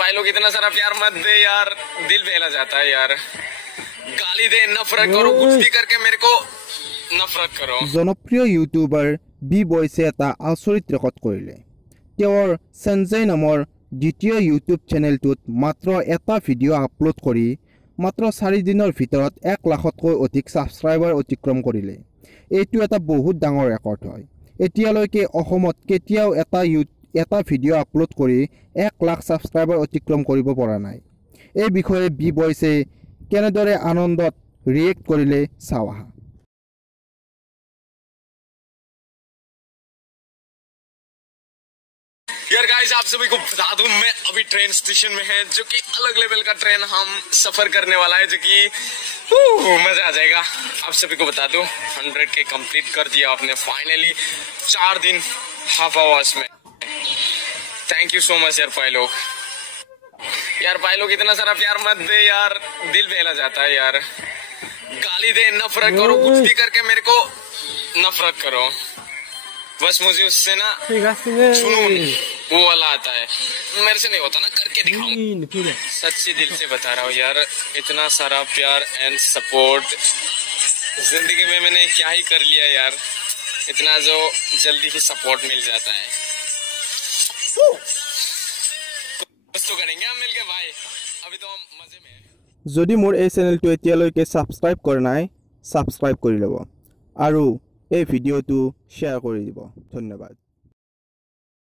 भाई लोग इतना सारा प्यार मत दे यार, दिल बहला जाता है यार। गाली दे, नफरत करो, कुछ भी करके मेरे को नफरत करो। জনপ্ৰিয় ইউটিউবাৰ বি বয়ছে এটা আচৰিত ৰেকৰ্ড কৰিলে। তেওঁৰ সঞ্জয় নামৰ দ্বিতীয় ইউটিউব চেনেলটোত মাত্ৰ এটা ভিডিঅ' আপলোড কৰি মাত্ৰ 4 দিনৰ ভিতৰত 1 লাখতকৈ অধিক ছাবস্ক্ৰাইবাৰ অতিক্ৰম কৰিলে। এইটো এটা বহুত ডাঙৰ ৰেকৰ্ড হয়। এতিয়ালৈকে অসমত কেতিয়াও এটা ভিডিঅ' আপলোড কৰি 1 লাখ ছাবস্ক্ৰাইবাৰ অতিক্ৰম কৰিব পৰা নাই। এই বিষয়ে বি বয়ছে কেনেদৰে আনন্দত ৰিয়েক্ট কৰিলে চাওঁ আহা। यार गाइस, आप सभी को बता दूं, मैं अभी ट्रेन स्टेशन में है, जो कि अलग लेवल का ट्रेन हम सफर करने वाला है, जो कि मजा आ जाएगा। आप सभी को बता दूं 100K कंप्लीट कर दिया आपने फाइनली 4 दिन हाफ आवर्स में। थैंक यू सो मच यार भाई लोग। यार भाई लोग इतना सारा प्यार मत दे यार, दिल बहला जाता है यार। गाली दे, नफरत करो, कुछ भी करके मेरे को नफरत करो, बस मुझे उससे ना जुनून वो वाला आता है। मेरे से नहीं होता ना, करके दिखाऊं। सच्ची दिल से बता रहा हूँ यार, इतना सारा प्यार एंड सपोर्ट जिंदगी में मैंने क्या ही कर लिया यार, इतना जो जल्दी ही सपोर्ट मिल जाता है। कुछ तो करेंगे हम मिलके भाई, अभी तो हम मजे में हैं। যদি মোৰ এই চেনেলটো এতিয়ালৈকে ছাবস্ক্ৰাইব কৰা নাই, ছাবস্ক্ৰাইব কৰি ল'ব আৰু এই ভিডিঅ'টো শ্বেয়াৰ কৰি দিব। ধন্যবাদ।